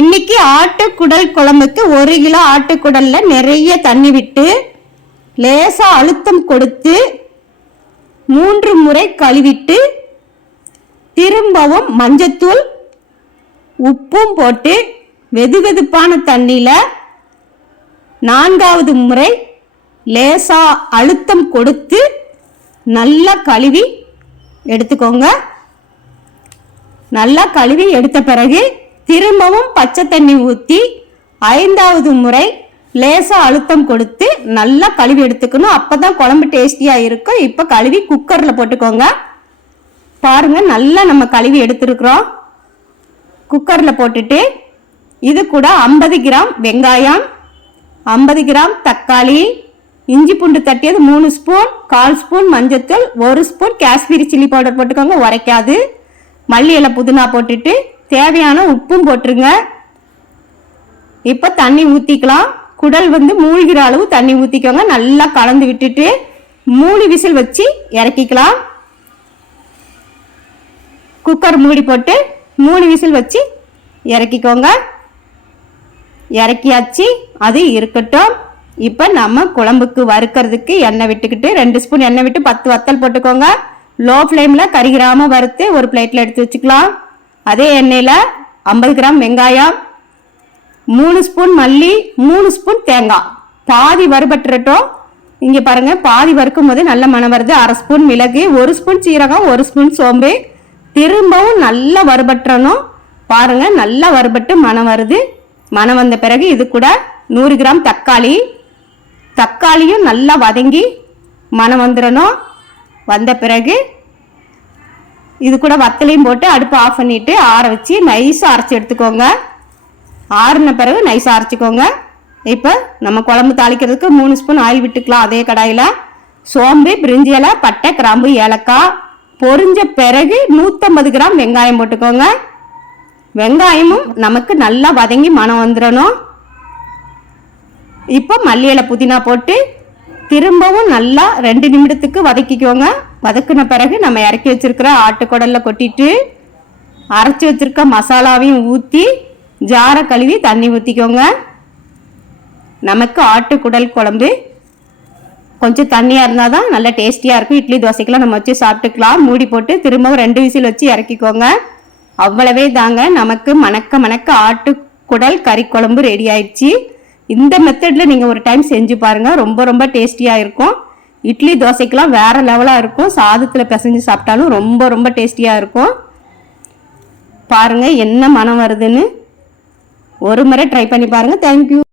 இன்னைக்கு ஆட்டுக்குடல் குழம்புக்கு 1 கிலோ ஆட்டுக்குடல்ல நிறைய தண்ணி விட்டு லேசா அழுத்தம் கொடுத்து 3 முறை கழுவிட்டு திரும்பவும் மஞ்சத்தூள் உப்பும் போட்டு வெதுவெதுப்பான தண்ணியில 4வது முறை லேசா அழுத்தம் கொடுத்து நல்லா கழுவி எடுத்துக்கோங்க. நல்லா கழுவி எடுத்த பிறகு திரும்பவும் பச்சை தண்ணி ஊற்றி 5வது முறை லேசா அழுத்தம் கொடுத்து நல்லா கழுவி எடுத்துக்கணும். அப்பதான் குழம்பு டேஸ்டியா இருக்கும். இப்ப கழுவி குக்கர்ல போட்டுக்கோங்க. பாருங்க, நல்லா நம்ம கழுவி எடுத்துருக்குறோம். குக்கர்ல போட்டுட்டு இது கூட 50 கிராம் வெங்காயம், 50 கிராம் தக்காளி, இஞ்சி பூண்டு தட்டியது 3 ஸ்பூன், 1/4 ஸ்பூன் மஞ்சத்தூள், 1 ஸ்பூன் காஷ்மீரி சில்லி பவுடர் போட்டுக்கோங்க, உரைக்காது. மல்லி இலை புதினா போட்டுட்டு தேவையான உப்பும் போட்டுருங்க. இப்போ தண்ணி ஊற்றிக்கலாம். குடல் மூழ்கிற அளவு தண்ணி ஊற்றிக்கோங்க. நல்லா கலந்து விட்டுட்டு 3 விசில் வச்சு இறக்கிக்கலாம். குக்கர் மூடி போட்டு 3 விசில் வச்சு இறக்கிக்கோங்க. இறக்கியாச்சு, அது இருக்கட்டும். இப்போ நம்ம குழம்புக்கு வறுக்கிறதுக்கு எண்ணெய் விட்டுக்கிட்டு 2 ஸ்பூன் எண்ணெய் விட்டு 10 வத்தல் போட்டுக்கோங்க. லோ ஃப்ளேமில் கரிகிராம வறுத்து ஒரு பிளேட்டில் எடுத்து வச்சுக்கலாம். அதே எண்ணெயில் 50 கிராம் வெங்காயம், 3 ஸ்பூன் மல்லி, 3 ஸ்பூன் தேங்காய் பாதி வறுபட்டுறட்டும். இங்கே பாருங்கள், பாதி வறுக்கும் போது நல்ல மணம் வருது. 1/2 ஸ்பூன் மிளகு, 1 ஸ்பூன் சீரகம், 1 ஸ்பூன் சோம்பு. திரும்பவும் நல்லா வறுபட்டுறணும். பாருங்கள், நல்லா வறுபட்டு மணம் வருது. மணம் வந்த பிறகு இது கூட 100 கிராம் தக்காளி, தக்காளியும் நல்லா வதங்கி மணம் வந்துடணும். வந்த பிறகு இது கூட வத்தலையும் போட்டு அடுப்பு ஆஃப் பண்ணிட்டு ஆற வச்சு நைஸாக அரைச்சி எடுத்துக்கோங்க. ஆறின பிறகு நைஸாக அரைச்சிக்கோங்க. இப்போ நம்ம குழம்பு தாளிக்கிறதுக்கு 3 ஸ்பூன் ஆயில் விட்டுக்கலாம். அதே கடாயில் சோம்பு, பிரிஞ்சி இலை, பட்டை, கிராம்பு, ஏலக்காய் பொரிஞ்ச பிறகு 150 கிராம் வெங்காயம் போட்டுக்கோங்க. வெங்காயமும் நமக்கு நல்லா வதங்கி மணம் வந்துடணும். இப்போ மல்லி இலை புதினா போட்டு திரும்பவும் நல்லா 2 நிமிடத்துக்கு வதக்கிக்கோங்க. வதக்கின பிறகு நம்ம இறக்கி வச்சிருக்கிற ஆட்டுக்குடல்ல கொட்டிட்டு அரைச்சி வச்சிருக்க மசாலாவையும் ஊற்றி ஜாரை கழுவி தண்ணி ஊற்றிக்கோங்க. நமக்கு ஆட்டுக்குடல் குழம்பு கொஞ்சம் தண்ணியாக இருந்தால் தான் நல்லா டேஸ்டியாக இருக்கும். இட்லி தோசைக்கெல்லாம் நம்ம வச்சு சாப்பிட்டுக்கலாம். மூடி போட்டு திரும்பவும் 2 விசில் வச்சு இறக்கிக்கோங்க. அவ்வளவே தாங்க, நமக்கு மணக்க மணக்க ஆட்டுக்குடல் கறி குழம்பு ரெடி ஆயிடுச்சு. இந்த மெத்தடில் நீங்கள் ஒரு டைம் செஞ்சு பாருங்கள். ரொம்ப ரொம்ப டேஸ்டியாக இருக்கும். இட்லி தோசைக்கெல்லாம் வேறு லெவலாக இருக்கும். சாதத்தில் பிசைஞ்சு சாப்பிட்டாலும் ரொம்ப ரொம்ப டேஸ்டியாக இருக்கும். பாருங்கள் என்ன மனம் வருதுன்னு. ஒரு முறை ட்ரை பண்ணி பாருங்கள். தேங்க்யூ.